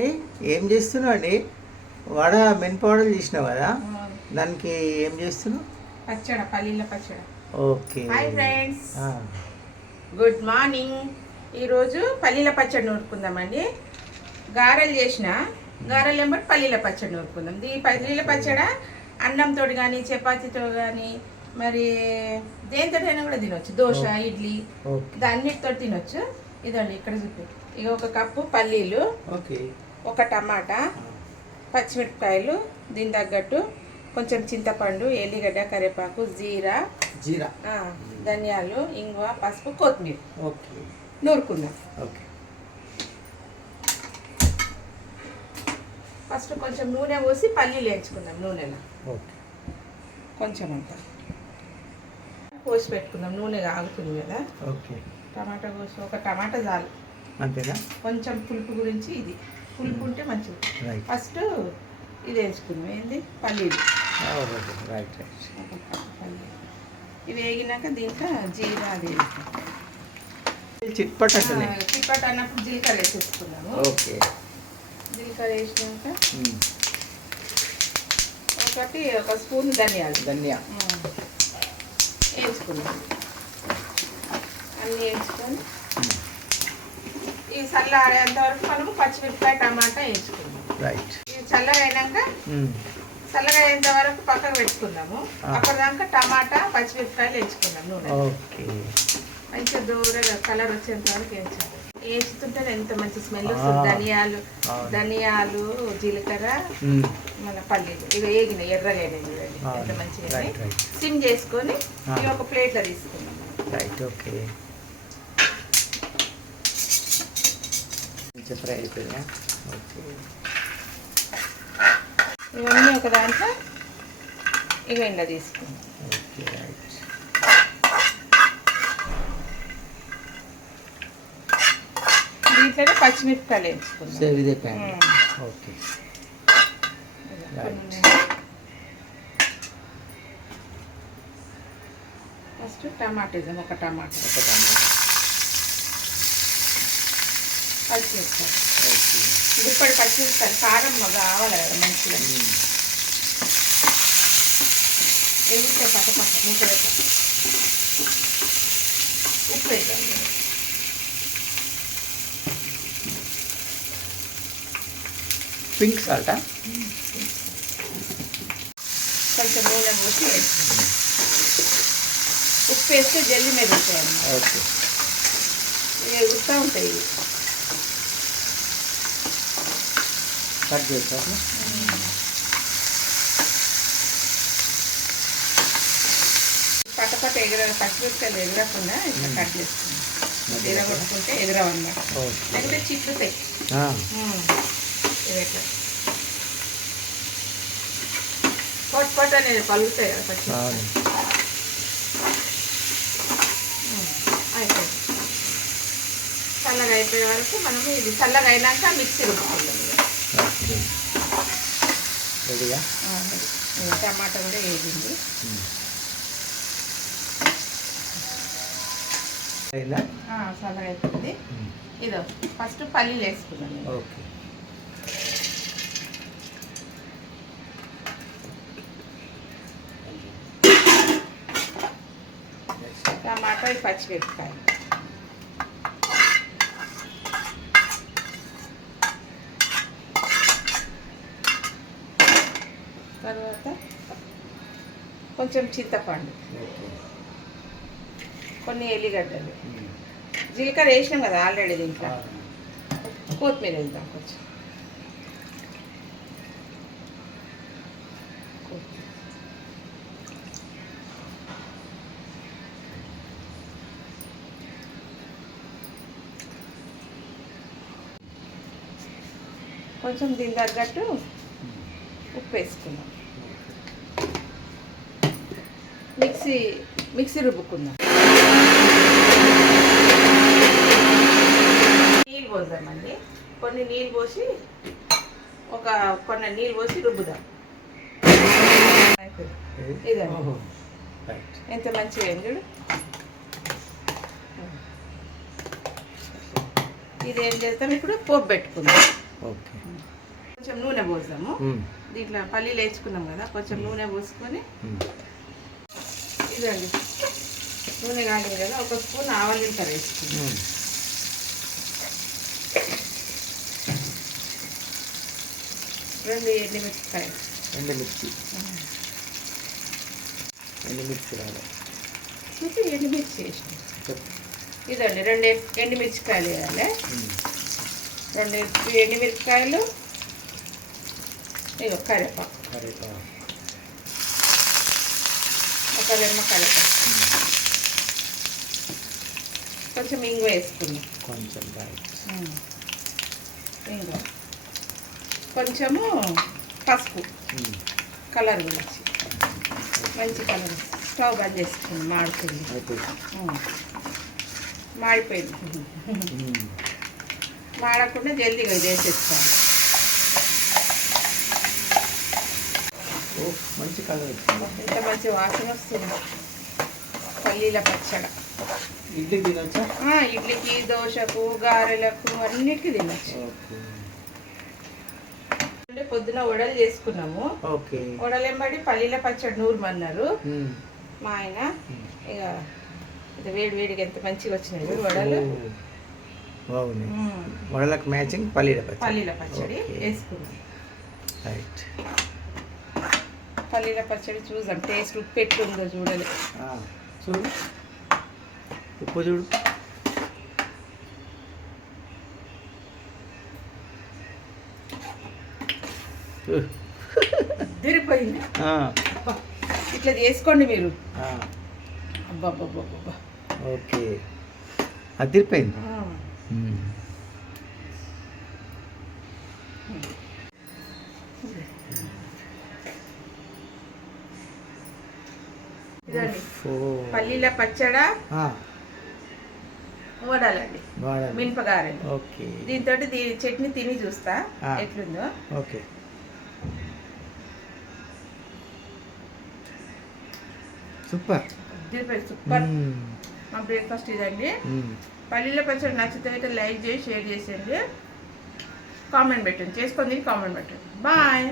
అండి ఏం చేస్తున్నావు అండి వడ మెనపవడలు చేసినావు? కదా దానికి ఏం చేస్తున్నావు? పచ్చడ పల్లీల పచ్చడ. Okay. Hi friends. Good morning. ఈరోజు పల్లీల పచ్చడి నూరుకుందామండి. గారెలు చేసిన. గారెలు ఏమంటే పల్లీల పచ్చడి నూరుకుందాం. ఈ పల్లీల పచ్చడ? అన్నంతో కానీ చపాతీతో కానీ మరి దేనితోటైనా కూడా తినొచ్చు. దోశ ఇడ్లీ దాన్నిటితో తినొచ్చు. ఇదండి ఇక్కడ చూపి. ఇక ఒక కప్పు పల్లీలు. ఓకే. ఒక టమాటా పచ్చిమిరపకాయలు దీని తగ్గట్టు కొంచెం చింతపండు ఎల్లిగడ్డ కరివేపాకు జీరా జీరా. ధనియాలు ఇంగువ పసుపు కొత్తిమీర. ఓకే. నూరుకుందాం. ఓకే. ఫస్ట్ కొంచెం నూనె పోసి పల్లీలు వేయించుకుందాం నూనెలో. ఓకే. కొంచెం అంత. పోసి పెట్టుకుందాం నూనె ఆగుతుంది కదా. ఓకే. టమాటా కోసి ఒక టమాటా చాలు. అంతేనా? కొంచెం పులుపు గురించి ఇది. పులుపు ఉంటే మంచిది ఫస్ట్ ఇది వేసుకుందాం. ఏంది? పల్లీలు. రైట్ రైట్ ఇవి వేగినాక దీంట్లో జీరా అది. చిట్పట్ చిక్కటి అన్నప్పుడు జీలకర్ర వేసేసుకున్నాము ఓకే. జీలకర్ర వేసినాక ఉమ్, ఒకటి ఒక స్పూన్ ధనియాలు. ధనియా. ఆ, వేయించుకున్నాం అన్నీ వేయించుకొని ఈ చల్లారేంత వరకు మనము పచ్చిమిరపకాయ టమాటా వేయించుకున్నాం రైట్ ఇది చల్లగా అయినాక ఉమ్, చల్లగా అయ్యేంత వరకు పక్కకు పెట్టుకున్నాము ఆ. అప్పటిదాకా టమాటా పచ్చిమిరపకాయలు వేయించుకున్నాం నూనె. ఓకే మంచిగా దూరగా కలర్ వచ్చేంత వరకు వేయించాలి. వేస్తుంటే ఎంత మంచి స్మెల్ ఆ. వస్తుంది. ధనియాలు అవును. ధనియాలు జీలకర్ర ఉమ్, మన పల్లీలు. ఇవి వేగినాయి ఎర్రగా చూడండి. ఎంత. మంచిగా సిమ్ చేసుకొని. ఇవి ఒక ప్లేట్లో తీసుకున్నాం రైట్ ఓకే కొంచెం ఫ్రై అయిపోయినా? ఓకే. ఇవన్నీ ఒక దాంట్లో ఇవి ఓకే రైట్. దీంట్లోనే పచ్చిమిరపకాయలు ఇదే pan. Um. Okay. First tomato ఒక టమాటా ఒక టమాటా. పచ్చిమిరపకాయలు ఓకే ఇప్పుడు పచ్చిమిరపకాయలు కారం కావాలి కదా మంచిగా ఉమ్, వేగితే పక్క పక్క మూత పెట్టాలి ఉప్పు వేద్దాం పింక్ సాల్టా కొంచెం నూనె పోసి వేసుకుందాం. ఉప్పు వేస్తే జల్లి మీద ఉంటాయి అన్నమాట ఓకే ఇవి ఎగురుతూ ఉంటాయి కట్ ఎగర పచ్చిమిరపకాయలు ఎగరకుండా ఇట్లా మ్మ్. కట్ చేసుకుందాం ఎగరగొట్టుకుంటే ఎగరవన్నమాట ఓకే లేకపోతే చిట్టుతాయి ఆ, మ్మ్. ఇవి ఎట్లా పొట్ పొట్ అనేది పలుకుతాయి కదా పచ్చిమిరపకాయలు. అవును మ్మ్. అయిపోయింది చల్లగా అయిపోయే వరకు మనం ఇది చల్లగా అయినాక మిక్సీ. ఓకే రెడీగా టమాటా కూడా వేగింది. చల్లగా అయిపోయింది. ఇదో ఫస్ట్ పల్లీలు వేసుకున్నాను నేను. ఓకే. టమాటా పచ్చిమిరపకాయ తర్వాత కొంచెం చింతపండు. కొన్ని ఎల్లిగడ్డలు. జీలకర్ర వేసినాం కదా ఆల్రెడీ దీంట్లో. కొత్తిమీర వేద్దాం కొంచెం. కొంచెం దీని తగ్గట్టు వేసుకుందాం మిక్సీ మిక్సీ రుబ్బుకుందాం. నీళ్ళు పోద్దామండి కొన్ని నీళ్ళు పోసి ఒక కొన్ని నీళ్ళు పోసి రుబ్బుదాం. ఇది? ఇదండి. ఎంత మంచిగా అయింది చూడు. ఇది ఏం చేస్తాం? ఇప్పుడు పోపు పెట్టుకుందాం. ఓకే. కొంచెం నూనె పోసాము. దీంట్లో పల్లీలు వేసుకున్నాం కదా కొంచెం నూనె పోసుకొని. ఇదండి నూనె కాగింది కదా ఒక స్పూన్ ఆవాలు ఇంత వేసుకున్నాం. రెండు ఎండుమిరపకాయలు. ఎండుమిర్చి. ఎండుమిర్చి రావాలి ఎండుమిర్చి ఇదండి రెండు ఎండుమిరపకాయలు వేయాలి. రెండు ఎండుమిరపకాయలు ఇగో కరివేపాకు ఒక రెమ్మ కరివేపాకు కొంచెం ఇంగు వేసుకుందాం. కొంచెం ఇంగు. కొంచెము పసుపు. కలర్ గురించి. మంచి కలర్. స్టవ్ బంద్ చేసుకుంది మాడుతుంది మాడిపోయింది. మాడకుండా జల్దీగా ఇది మంచి కలర్ వచ్చింది. ఎంత మంచి వాసన వస్తుంది. పల్లీల పచ్చడ. ఇడ్లీకి తినొచ్చా? ఇడ్లీకి దోశకు గారెలకు అన్నిటికీ తినచ్చు. పొద్దున వడలు చేసుకున్నాము. ఓకే. వడలెంబడి పల్లీల పచ్చడి నూరుమన్నారు. మా ఆయన. ఇక వేడి వేడిగా ఎంత మంచిగా వచ్చినాయి వడలు. వడలకు మ్యాచింగ్ పల్లీల పచ్చడి. పల్లీల పచ్చడి. వేసుకున్నాం. రైట్. పల్లీల పచ్చడి చూసాం. టేస్ట్ ఉప్పు ఎట్లుందో చూడాలి. చూడు. ఉప్పు చూడు. ఆ, ఇట్లా చేసుకోండి మీరు. అబ్బాబ్బాబ్బా ఓకే. అదిరిపోయింది పల్లీల పచ్చడ వడాలండి. బాగుంది. మినపగారెలు ఓకే. దీంతో దీని చట్నీ తిని చూస్తా. ఎట్లుందో. ఓకే. సూపర్. సూపర్. మా బ్రేక్ఫాస్ట్ ఇదండి. పల్లీల పచ్చడి నచ్చితే అయితే లైక్ చేసి షేర్ చేసేయండి. కామెంట్ పెట్టండి. చేసుకొని కామెంట్ పెట్టండి. బాయ్.